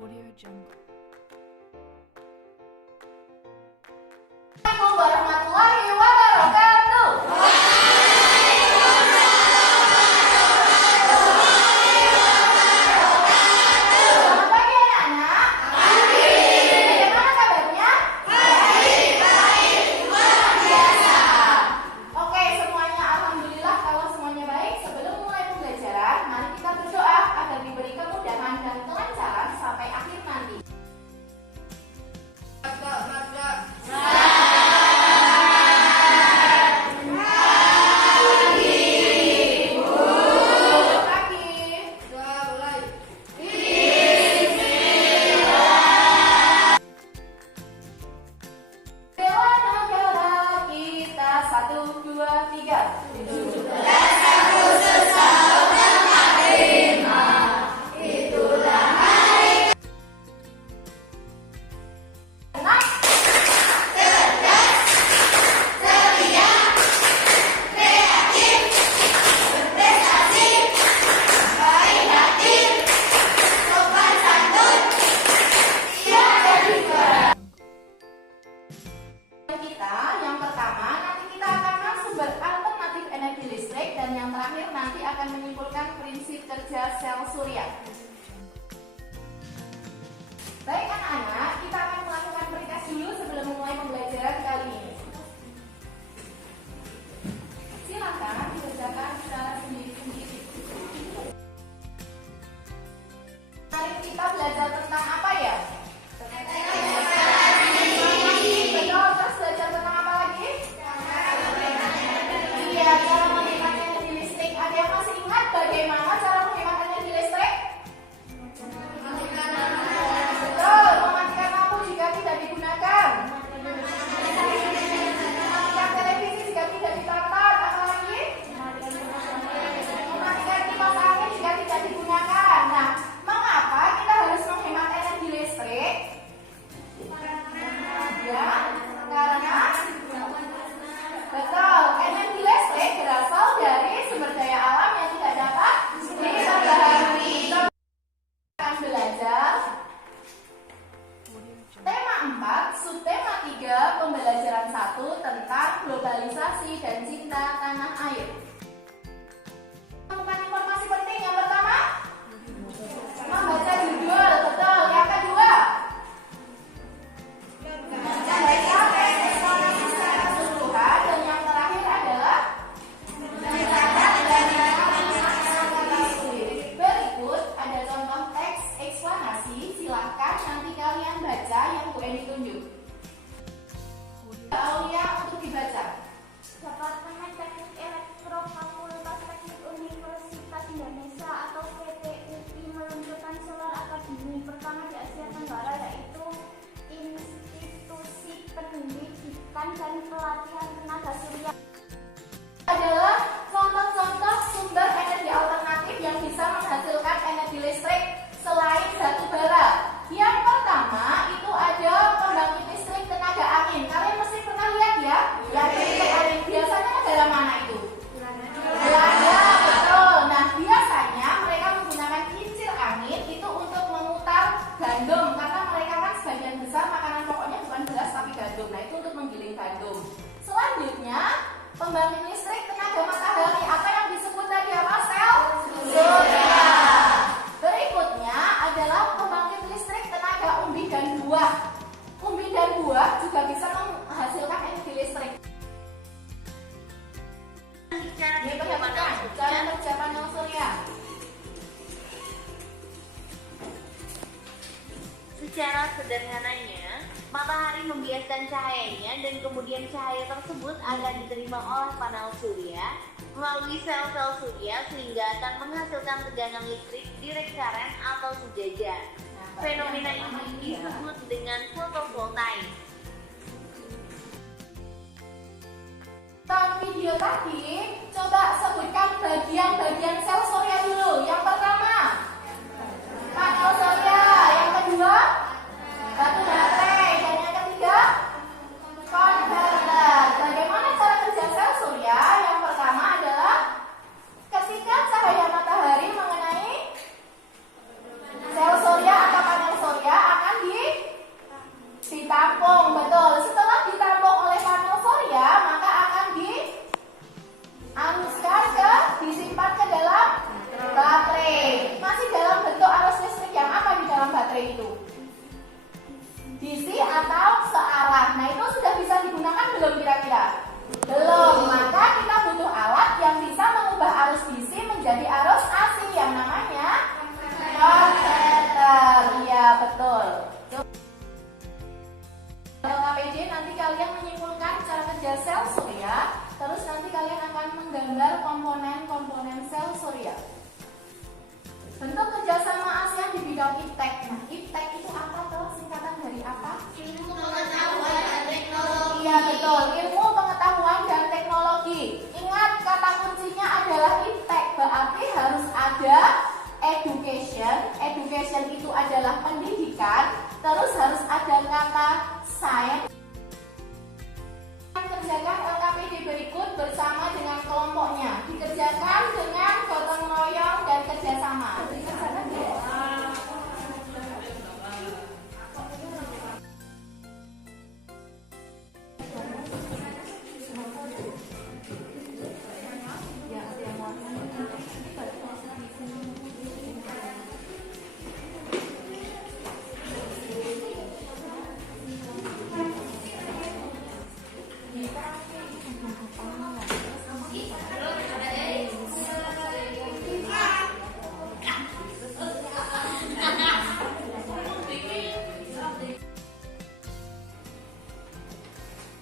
Audio Jungle. Assalamualaikum warahmatullahi wabarakatuh. Selamat pagi anak-anak. Bagaimana kabarnya? Baik, luar biasa. Oke, semuanya alhamdulillah kalau semuanya baik. Sebelum mulai pembelajaran, mari kita berdoa agar diberi kemudahan dan kelancaran sampai akhir nanti. Bela negara kita 1, 2, 3. 17 Agustus tahun 45. Itulah hari tenang, cerdas, ceria, kreatif, berprestasi, baik hati, sopan santun, siap dan juara. Kita yang pertama nanti kita akan masuk sumber alternatif energi listrik dan yang terakhir nanti akan menyimpulkan prinsip kerja sel surya. Baik anak-anak, kita akan melakukan pretest dulu sebelum memulai pembelajaran kali ini. Silakan dikerjakan secara sendiri-sendiri. Mari kita belajar tentang apa ya? Betul, terus belajar tentang apa lagi? Iya, cara menghemat energi listrik. Ada yang masih ingat bagaimana cara menghemat energi listrik? Betul, mematikan lampu jika tidak digunakan. Mematikan televisi jika tidak ditonton. Apa lagi? Mematikan kipas angin jika tidak digunakan. Nah, mengapa kita harus menghemat energi listrik? Ya, karena betul, energi listrik berasal dari sumber daya alam yang tidak dapat diperbaharui. Kita akan belajar tema 4, subtema 3, pembelajaran 1 tentang globalisasi dan cinta tanah air. Temukan informasi penting yang pertama, membaca judul, betul. Yang kedua, membaca teks eksposisi secara keseluruhan, dan yang terakhir adalah mencatat dan menganalisis. Berikut ada contoh teks eksplanasi. Silahkan nanti kalian baca yang Bu Eni tunjuk. Aulia untuk dibaca. Departemen Teknik Elektro Fakultas Teknik Universitas Indonesia atau PTUI meluncurkan Solar Academy pertama di Asia Tenggara, yaitu institusi pendidikan dan pelatihan tenaga surya. Adalah contoh-contoh sumber energi alternatif yang bisa menghasilkan energi listrik selain batu bara. Yang pertama itu ada pembangkit listrik tenaga angin. Kalian mesti pernah lihat ya, yang listrik angin. Biasanya negara mana itu? Belanda, betul. Nah, biasanya mereka menggunakan kincir angin itu untuk memutar gandum, karena mereka kan sebagian besar makanan pokoknya bukan beras tapi gandum. Nah, itu untuk menggiling gandum. Selanjutnya, pembangkit listrik tenaga matahari. Apa yang disebut tadi apa? Sel surya. Berikutnya adalah pembangkit listrik tenaga umbi dan buah. Umbi dan buah juga bisa menghasilkan energi listrik. Ini perhatikan cara kerja panel surya. Secara sederhananya, matahari membiaskan cahayanya dan kemudian cahaya tersebut akan diterima oleh panel surya melalui sel-sel surya sehingga akan menghasilkan tegangan listrik direct current atau sejajar. Fenomena ini disebut dengan fotovoltaik. Tonton video tadi, coba sebutkan bagian-bagian sel surya dulu. Yang pertama, panel surya. Yang kedua, batu baterai. Dan yang ketiga, konverter. Bagaimana cara kerja sel surya? Yang pertama adalah ketika cahaya matahari mengenai sel surya atau panel surya. education itu adalah pendidikan, terus harus ada kata science. Kerjakan LKPD berikut bersama dengan kelompoknya. Dikerjakan dengan gotong royong dan kerjasama. Dikerjakan ya?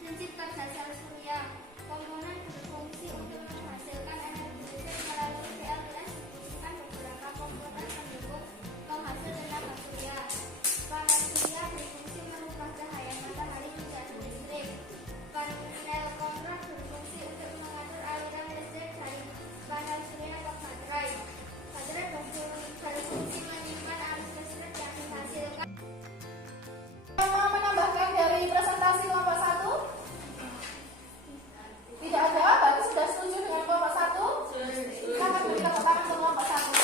Prinsip kerja sel surya. Komponen berfungsi untuk menghasilkan energi listrik melalui PLTS dibutuhkan beberapa komponen pendukung penghasil tenaga surya. Panel surya berfungsi merubah cahaya matahari menjadi listrik. Panel kontrak berfungsi untuk mengatur aliran listrik dari panel surya ke baterai. Baterai berfungsi menyimpan arus listrik yang dihasilkan. Mau menambahkan dari presentasi kelompok 1? Tidak ada? Berarti sudah setuju dengan kelompok 1? Silakan beri tepuk tangan ke kelompok 1.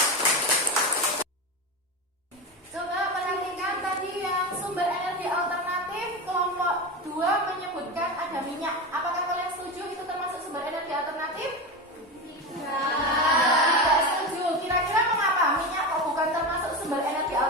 Coba perhatikan tadi yang sumber energi alternatif kelompok 2 menyebutkan ada minyak. Apakah kalian setuju itu termasuk sumber energi alternatif? Tidak setuju. Kira-kira mengapa minyak kok bukan termasuk sumber energi alternatif?